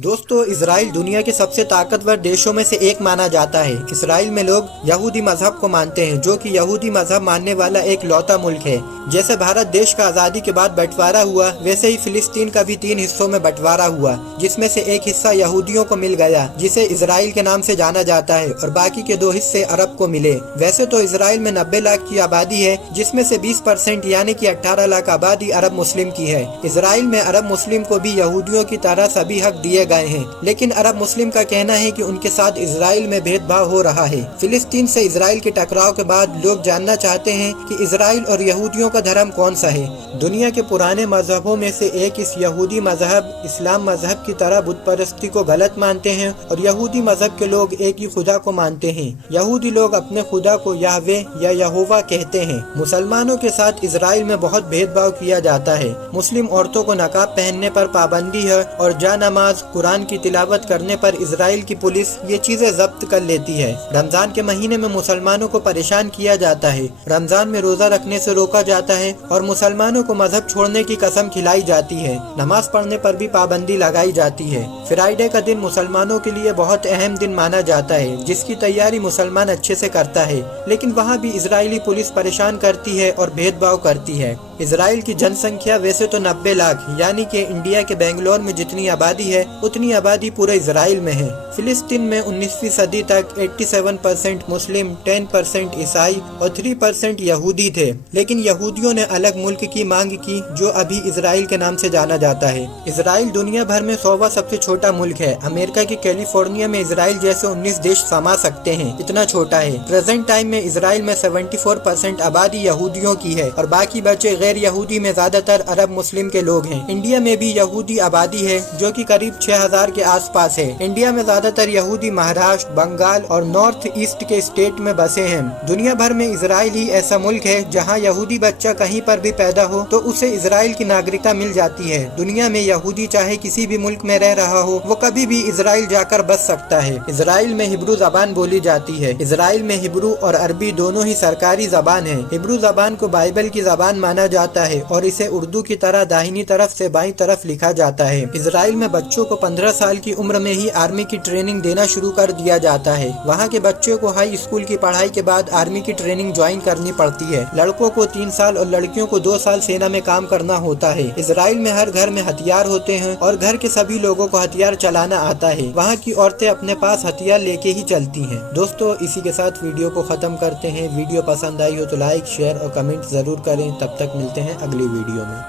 दोस्तों, इसराइल दुनिया के सबसे ताकतवर देशों में से एक माना जाता है। इसराइल में लोग यहूदी मजहब को मानते हैं, जो कि यहूदी मजहब मानने वाला एक लौता मुल्क है। जैसे भारत देश का आज़ादी के बाद बंटवारा हुआ, वैसे ही फिलिस्तीन का भी 3 हिस्सों में बंटवारा हुआ, जिसमें से एक हिस्सा यहूदियों को मिल गया, जिसे इसराइल के नाम से जाना जाता है, और बाकी के 2 हिस्से अरब को मिले। वैसे तो इसराइल में 90 लाख की आबादी है, जिसमें से 20% यानी कि 18 लाख आबादी अरब मुस्लिम की है। इसराइल में अरब मुस्लिम को भी यहूदियों की तरह सभी हक दिए गए हैं, लेकिन अरब मुस्लिम का कहना है कि उनके साथ इसराइल में भेदभाव हो रहा है। फिलिस्तीन से इसराइल के टकराव के बाद लोग जानना चाहते हैं कि इसराइल और यहूदियों का धर्म कौन सा है। दुनिया के पुराने मजहबों में से एक इस यहूदी मजहब इस्लाम मजहब की तरह बुत परस्ती को गलत मानते हैं, और यहूदी मजहब के लोग एक ही खुदा को मानते हैं। यहूदी लोग अपने खुदा को याहवे या यहोवा कहते हैं। मुसलमानों के साथ इसराइल में बहुत भेदभाव किया जाता है। मुस्लिम औरतों को नकाब पहनने पर पाबंदी है, और जानमाज कुरान की तिलावत करने पर इसराइल की पुलिस ये चीजें जब्त कर लेती है। रमजान के महीने में मुसलमानों को परेशान किया जाता है। रमजान में रोजा रखने से रोका जाता है, और मुसलमानों को मजहब छोड़ने की कसम खिलाई जाती है। नमाज पढ़ने पर भी पाबंदी लगाई जाती है। फ्राइडे का दिन मुसलमानों के लिए बहुत अहम दिन माना जाता है, जिसकी तैयारी मुसलमान अच्छे से करता है, लेकिन वहाँ भी इजरायली पुलिस परेशान करती है और भेदभाव करती है। इसराइल की जनसंख्या वैसे तो 90 लाख यानी कि इंडिया के बेंगलोर में जितनी आबादी है, उतनी आबादी पूरे इसराइल में है। फिलिस्तीन में 19वीं सदी तक 87% मुस्लिम, 10% ईसाई और 3% यहूदी थे, लेकिन यहूदियों ने अलग मुल्क की मांग की, जो अभी इसराइल के नाम से जाना जाता है। इसराइल दुनिया भर में 100वां सबसे छोटा मुल्क है। अमेरिका के कैलिफोर्निया में इसराइल जैसे 19 देश समा सकते हैं, इतना छोटा है। प्रेजेंट टाइम में इसराइल में 74% आबादी यहूदियों की है, और बाकी बचे गैर यहूदी में ज्यादातर अरब मुस्लिम के लोग हैं। इंडिया में भी यहूदी आबादी है, जो कि करीब 6000 के आसपास है। इंडिया में ज्यादातर यहूदी महाराष्ट्र, बंगाल और नॉर्थ ईस्ट के स्टेट में बसे हैं। दुनिया भर में इसराइल ही ऐसा मुल्क है जहां यहूदी बच्चा कहीं पर भी पैदा हो तो उसे इसराइल की नागरिकता मिल जाती है। दुनिया में यहूदी चाहे किसी भी मुल्क में रह रहा हो, वो कभी भी इसराइल जाकर बस सकता है। इसराइल में हिब्रू जबान बोली जाती है। इसराइल में हिब्रू और अरबी दोनों ही सरकारी जबान है। हिब्रू जबान को बाइबल की जबान माना जाता है, और इसे उर्दू की तरह दाहिनी तरफ से बाईं तरफ लिखा जाता है। इसराइल में बच्चों को 15 साल की उम्र में ही आर्मी की ट्रेनिंग देना शुरू कर दिया जाता है। वहाँ के बच्चों को हाई स्कूल की पढ़ाई के बाद आर्मी की ट्रेनिंग ज्वाइन करनी पड़ती है। लड़कों को 3 साल और लड़कियों को 2 साल सेना में काम करना होता है। इसराइल में हर घर में हथियार होते हैं, और घर के सभी लोगों को हथियार चलाना आता है। वहाँ की औरतें अपने पास हथियार लेके ही चलती हैं। दोस्तों, इसी के साथ वीडियो को खत्म करते हैं। वीडियो पसंद आई हो तो लाइक, शेयर और कमेंट जरूर करें। तब तक मिलते हैं अगली वीडियो में।